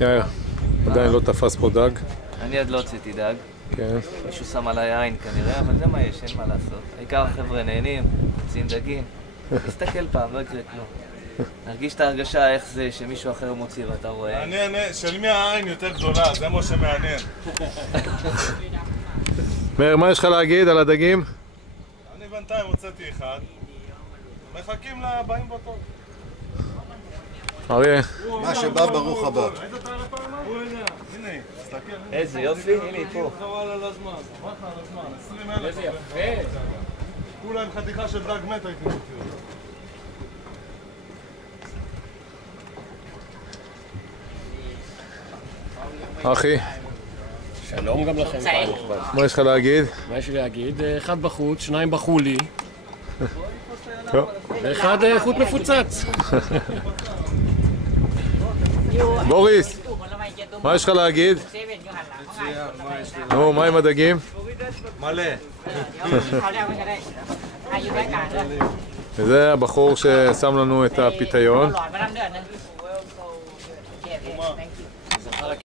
יאיר, עדיין לא תפס פה דג. אני עד לא הוצאתי דג. כן. מישהו שם עליי עין כנראה, אבל זה מה יש, אין מה לעשות. העיקר החבר'ה נהנים, מוציאים דגים. תסתכל פעם, לא יקרה כלום. נרגיש את ההרגשה איך זה שמישהו אחר מוציא ואתה רואה. מעניין, של מי העין יותר גדולה, זה מה שמעניין. מאיר, מה יש לך להגיד על הדגים? אני בינתיים הוצאתי אחד. מחכים לבאים בתור. אריה. מה שבא ברוך הבא. ראית אותה על הפעם? הנה, תסתכל. איזה יופי, הנה היא פה. חבל על הזמן, חבל על הזמן, 20,000. איזה יפה. כולה עם חתיכה של דג מת הייתי מוציא אותו. אחי, שלום גם לכם, קהל נכבד. מה יש לך להגיד? מה יש לי להגיד? אחד בחוץ, שניים בחולי, טוב. ואחד חוט מפוצץ. בוריס, מה יש לך להגיד? נו, מה עם הדגים? מלא. וזה הבחור ששם לנו את הפיתיון.